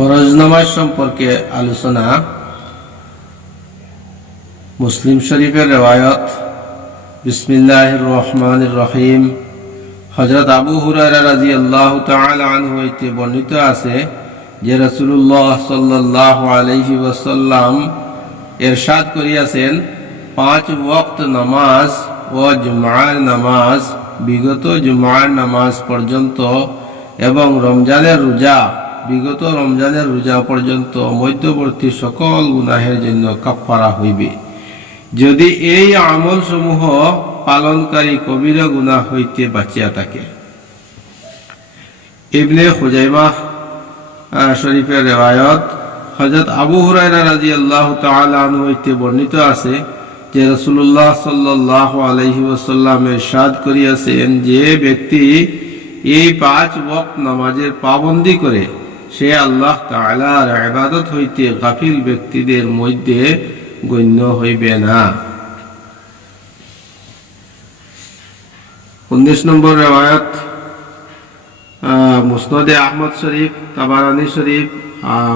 ফরজ নামাজ সম্পর্কে আলোচনা। মুসলিম শরীফের রিওয়ায়াত। বিসমিল্লাহির রহমানির রহিম। হযরত আবু হুরায়রা রাদিয়াল্লাহু তাআলা আনহু হইতে বর্ণিত আছে যে রাসূলুল্লাহ সাল্লাল্লাহু আলাইহি ওয়াসাল্লাম ইরশাদ করিয়াছেন, 5 ওয়াক্ত নামাজ ও জুমার নামাজ বিগত জুমার নামাজ পর্যন্ত এবং রমজানের রোজা বিগত রমজানের রোজা পর্যন্ত মধ্যবর্তী সকল গুনাহের জন্য কাফারা হইবে, যদি এই আমল সমূহ পালনকারী কবিরা গুনাহ হইতে বাঁচিয়া থাকে। ইবনে খুজাইমাহ শরীফের রিওয়ায়াত। হযরত আবু হুরায়রা রাদিয়াল্লাহু তাআলা আনহু হইতে বর্ণিত আছে যে রাসূলুল্লাহ সাল্লাল্লাহু আলাইহি ওয়াসাল্লাম ইরশাদ করিয়াছেন, যে ব্যক্তি এই 5 ওয়াক্ত নামাজের পাবন্দী করে সে আল্লাহ তাআলার ইবাদত হইতে গাফিল ব্যক্তিদের মধ্যে গণ্য হইবে না। 19 নম্বর রিওয়ায়াত, মুসনাদে আহমদ শরীফ, তাবারানী শরীফ,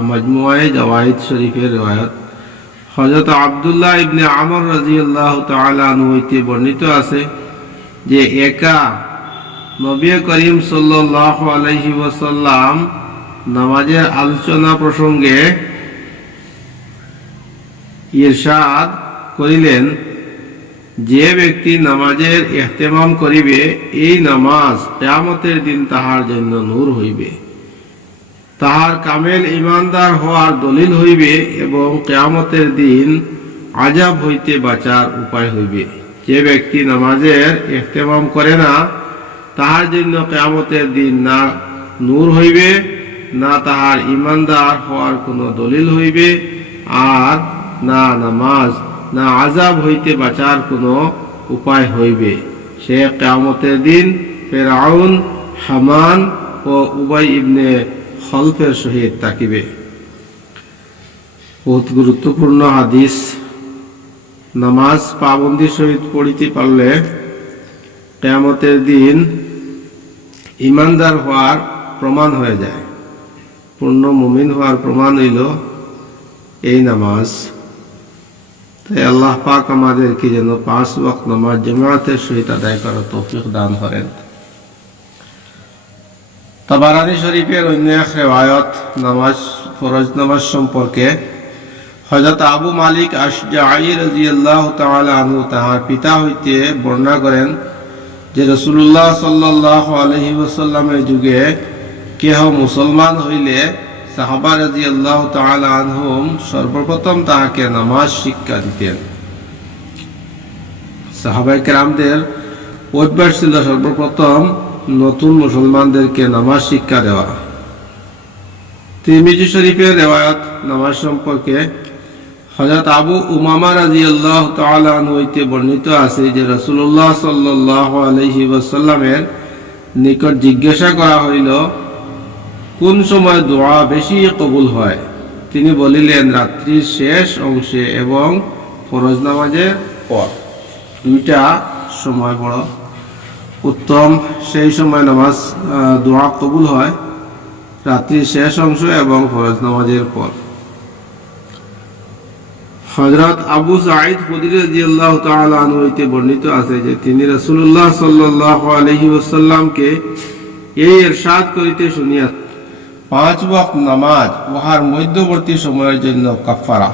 মাজমুআয়ে জাওয়াইদ শরীফের রিওয়ায়াত। হযরত আব্দুল্লাহ ইবনে আমর রাদিয়াল্লাহু তাআলা আনহু হইতে বর্ণিত আছে যে একা নবী করিম সাল্লাল্লাহু আলাইহি ওয়াসাল্লাম নামাজের আলোচনা প্রসঙ্গে ইরশাদ করিলেন, যে ব্যক্তি নামাজের ইহতিমাম করিবে এই নামাজ কিয়ামতের দিন তাহার জন্য নূর হইবে, তাহার কামেল ইমানদার হওয়ার দলিল হইবে এবং কিয়ামতের দিন আযাব হইতে বাঁচার উপায় হইবে। যে ব্যক্তি নামাজের ইহতিমাম করে না তাহার জন্য কিয়ামতের দিন না নূর হইবে, না তাহার ইমানদার হওয়ার কোনো দলিল হইবে, আর না নামাজ না আযাব হইতে বাঁচার কোনো উপায় হইবে। সে কিয়ামতের দিন ফিরআউন, হামান ও উবাই ইবনে খলফের সহিত থাকিবে। বহুত গুরুত্বপূর্ণ হাদিস। নামাজ পাবন্দির সহিত পড়িতে পারলে কিয়ামতের দিন ইমানদার হওয়ার প্রমাণ হয়ে যায়। পূর্ণ মুমিন হওয়ার প্রমাণ হইল এই নামাজ। তাই আল্লাহ পাক আমাদেরকে যেন 5 ওয়াক্ত নামাজ জামাতের সহিত আদায় করার তৌফিক দান করেন। তাবারানী শরীফের অন্য এক রিওয়ায়াত নামাজ ফরজ নামাজ সম্পর্কে। হযরত আবু মালিক আশজাঈ রাদিয়াল্লাহু তাআলা আনহু তাহার পিতা হইতে বর্ণনা করেন যে রাসূলুল্লাহ সাল্লাল্লাহু আলাইহি ওয়াসাল্লামের যুগে কেহ মুসলমান হইলে সাহাবা রাদিয়াল্লাহু তাআলা আনহুম সর্বপ্রথম তাহাকে নামাজ শিক্ষা দিতেন। সাহাবায়ে কেরামদের অভ্যাস ছিল সর্বপ্রথম নতুন মুসলমানদেরকে নামাজ শিক্ষা দেওয়া। তিরমিজি শরীফের রিওয়ায়াত নামাজ সম্পর্কে। হযরত আবু উমামা রাদিয়াল্লাহু তাআলা আনহু হইতে বর্ণিত আছে যে রাসূলুল্লাহ সাল্লাল্লাহু আলাইহি ওয়াসাল্লামের নিকট জিজ্ঞাসা করা হইল, কোন সময় দোয়া বেশি কবুল হয়? তিনি বলিলেন, রাত্রির শেষ অংশে এবং ফরজ নামাজের পর। দুইটা সময় বড় উত্তম। সেই সময় নামাজ দোয়া কবুল হয়, রাত্রির শেষ অংশ এবং ফরজ নামাজের পর। হযরত আবু সাঈদ খুদরি রাদিয়াল্লাহু তাআলা আনহু হইতে বর্ণিত আছে যে তিনি রাসূলুল্লাহ সাল্লাল্লাহু আলাইহি ওয়াসাল্লামকে এই ইরশাদ করিতে শুনিয়া 5 ওয়াক্ত নামাজ উহার মধ্যবর্তী সময়ের জন্য কাফারা,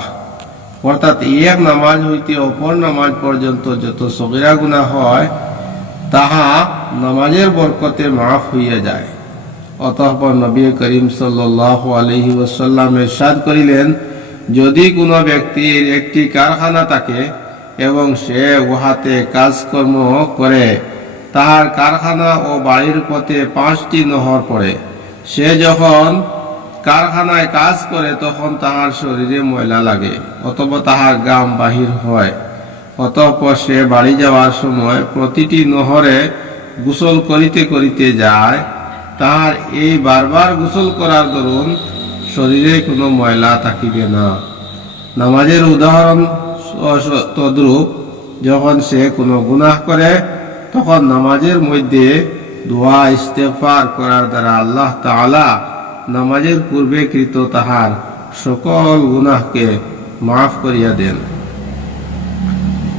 অর্থাৎ এক নামাজ হইতে অপর নামাজ পর্যন্ত যত সগীরা গুনাহ হয় তাহা নামাজের বরকতে মাফ হইয়া যায়। অতঃপর নবী করিম সাল্লাল্লাহু আলাইহি ওয়াসাল্লাম ইরশাদ করিলেন, যদি কোনো ব্যক্তির একটি কারখানা থাকে এবং সে উহাতে কাজকর্ম করে, তাহার কারখানা ও বাড়ির পথে 5টি নহর পড়ে, সে যখন কারখানায় কাজ করে তখন তাহার শরীরে ময়লা লাগে অথবা তাহার ঘাম বাহির হয়। অতঃপর সে বাড়ি যাওয়ার সময় প্রতিটি নহরে গোসল করিতে করিতে যায়, তাহার এই বারবার গোসল করার দরুন শরীরে কোনো ময়লা থাকিবে না। নামাজের উদাহরণ তদ্রূপ। যখন সে কোনো গুনাহ করে তখন নামাজের মধ্যে দোয়া ইস্তেগফার করার দ্বারা আল্লাহ তাআলা নামাজের পূর্বে কৃত তাহার সকল গুনাহকে মাফ করিয়া দেন।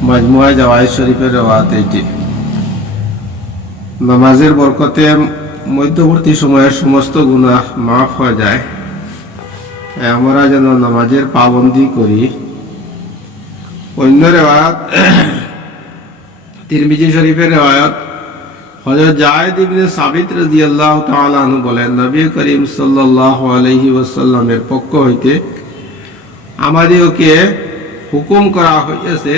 মাজমুয়া জাওয়াহির শরীফের রওয়াত এটি। নামাজের বরকতে মধ্যবর্তী সময়ের সমস্ত গুনাহ মাফ হয়ে যায়। আমরা যেন নামাজের পাবন্দি করি। অন্য রেওয়ায়াত তিরমিজি শরীফের রেওয়ায়াত হযরত যায়েদ ইবনে সাবিত রাদিয়াল্লাহু তাআলা আনহু বলেন, নবী করিম সাল্লাল্লাহু আলাইহি ওয়াসাল্লামের পক্ষ হইতে আমাদেরকে হুকুম করা হইয়াছে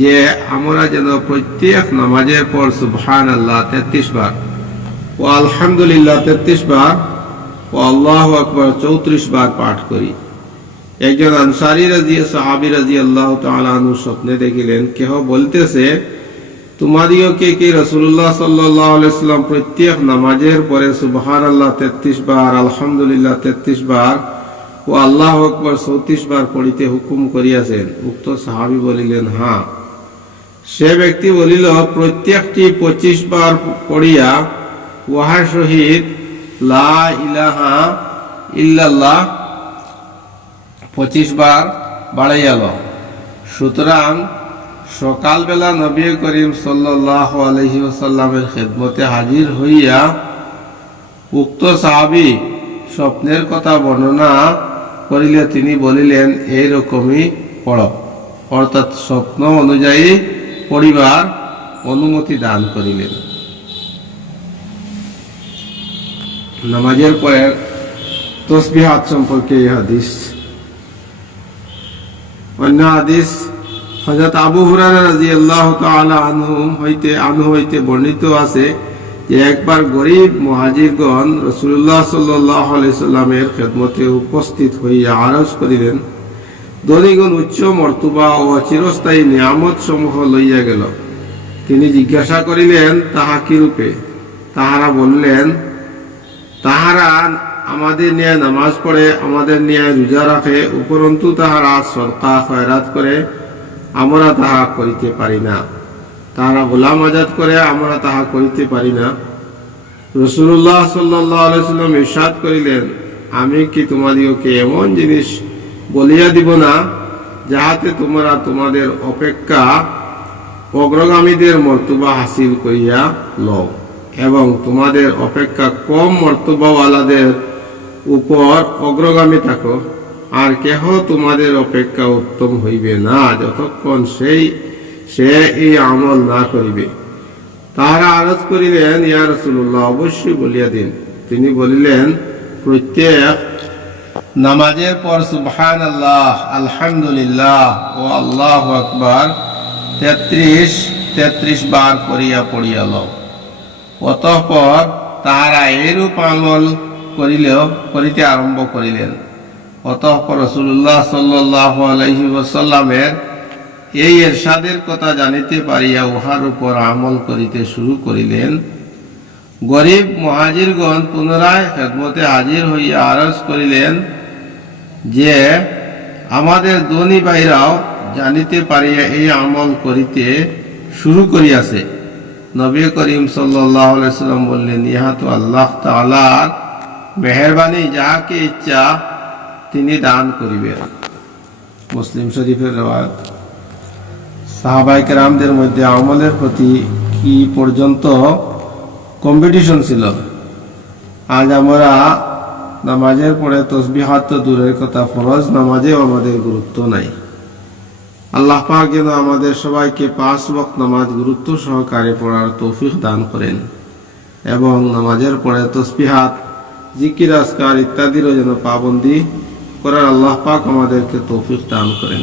যে আমরা যেন প্রত্যেক নামাজের পর সুবহানাল্লাহ 33 বার ও আলহামদুলিল্লাহ 33 বার ও আল্লাহু আকবার 34 বার পাঠ করি। একজন আনসারী সাহাবী রাদিয়াল্লাহু তাআলা আনহু স্বপ্নে দেখিলেন, কেহ বলতেছে, তোমাদিগকে কি রাসূলুল্লাহ সাল্লাল্লাহু আলাইহি ওয়াসাল্লাম প্রত্যেক নামাজের পরে সুবহানাল্লাহ 33 বার, আলহামদুলিল্লাহ 33 বার ও আল্লাহু আকবার 34 বার পড়িতে হুকুম করিয়াছেন? উক্ত সাহাবী বলিলেন, হ্যাঁ। সে ব্যক্তি বলিল, প্রত্যেকটি 25 বার পড়িয়া উহার সহিত লা ইলাহা ইল্লাল্লাহ 25 বার বাড়াইয়াল। সুতরাং সকালবেলা নবী করিম সাল্লাল্লাহু আলাইহি ওয়াসাল্লামের খেদমতে হাজির হইয়া উক্ত সাহাবী স্বপ্নের কথা বর্ণনা করিলে তিনি বলিলেন, এইরকমই পড়ো, অর্থাৎ স্বপ্ন অনুযায়ী পড়িবার অনুমতি দান করিলেন। নামাজের পরে তাসবিহাত সম্পর্কে এই হাদিস। অন্য হাদিস হযরত আবু হুরায়রা রাদিয়াল্লাহু তাআলা আনহু হইতে বর্ণিত আছে যে একবার গরীব মুহাজিরগণ রাসূলুল্লাহ সাল্লাল্লাহু আলাইহি সাল্লামের খেদমতে উপস্থিত হইয়া আরজ করিলেন, ধনীগণ উচ্চ মর্তবা ও চিরস্থায়ী নিয়ামত সমূহ লইয়া গেল। তিনি জিজ্ঞাসা করিলেন, তাহা কি রূপে? তাহারা বললেন, তাহারা আমাদের নিয়ে নামাজ পড়ে, আমাদের নিয়ে রোজা রাখে, উপরন্তু তাহারা সদকা খয়রাত করে, আমরা তাহা করিতে পারি না। তাহারা গোলাম আজাদ করে, আমরা তাহা করিতে পারি না। রাসূলুল্লাহ সাল্লাল্লাহু আলাইহি সাল্লাম ইরশাদ করিলেন, আমি কি তোমাদিগকে এমন জিনিস বলিয়া দিব না যাহাতে তোমরা তোমাদের অপেক্ষা অগ্রগামীদের মর্তবা হাসিল করিয়া লও এবং তোমাদের অপেক্ষা কম মর্তবাওয়ালাদের উপর অগ্রগামী থাকো, আর কেহ তোমাদের অপেক্ষা উত্তম হইবে না যতক্ষণ সে এই আমল না করিবে। তাহারা আরজ করিলেন, ইয়া রাসূলুল্লাহ, অবশ্যই বলিয়া দিন। তিনি বলিলেন, প্রত্যেক নামাজের পর সুবহানাল্লাহ, আলহামদুলিল্লাহ ও আল্লাহু আকবার 33 বার পড়িয়া লও। অতঃপর তাহারা এইরূপ আমল করিতে আরম্ভ করিলেন। অতঃপর রাসূলুল্লাহ সাল্লাল্লাহু আলাইহি ওয়াসাল্লামের এই ইরশাদের কথা জানিতে পারিয়া উহার উপর আমল করিতে শুরু করিলেন। গরীব মুহাজিরগণ পুনরায় খেদমতে হাজির হইয়া আরজ করিলেন যে আমাদের ধনী ভাইরাও জানিতে পারিয়া এই আমল করিতে শুরু করিয়াছে। নবী করিম সাল্লাল্লাহু আলাইহি সাল্লাম বললেন, ইহা তো আল্লাহ তাআলার মেহেরবানি, যাহাকে ইচ্ছা তিনি দান করিবেন। মুসলিম শরীফের রওয়ায়াত। সাহাবায়ে কেরামদের মধ্যে আমলের প্রতি কি পর্যন্ত কম্পিটিশন ছিল। আজ আমরা নামাজের পরে তাসবিহাত তো দূরের কথা, ফরজ নামাজেও আমাদের গুরুত্ব নাই। আল্লাহ পাক যেন আমাদের সবাইকে 5 ওয়াক্ত নামাজ গুরুত্ব সহকারে পড়ার তৌফিক দান করেন এবং নামাজের পরে তাসবিহাত, জিকির, আজকার ইত্যাদিরও যেন পাবন্দি করার আল্লাহ পাক আমাদেরকে তৌফিক দান করেন।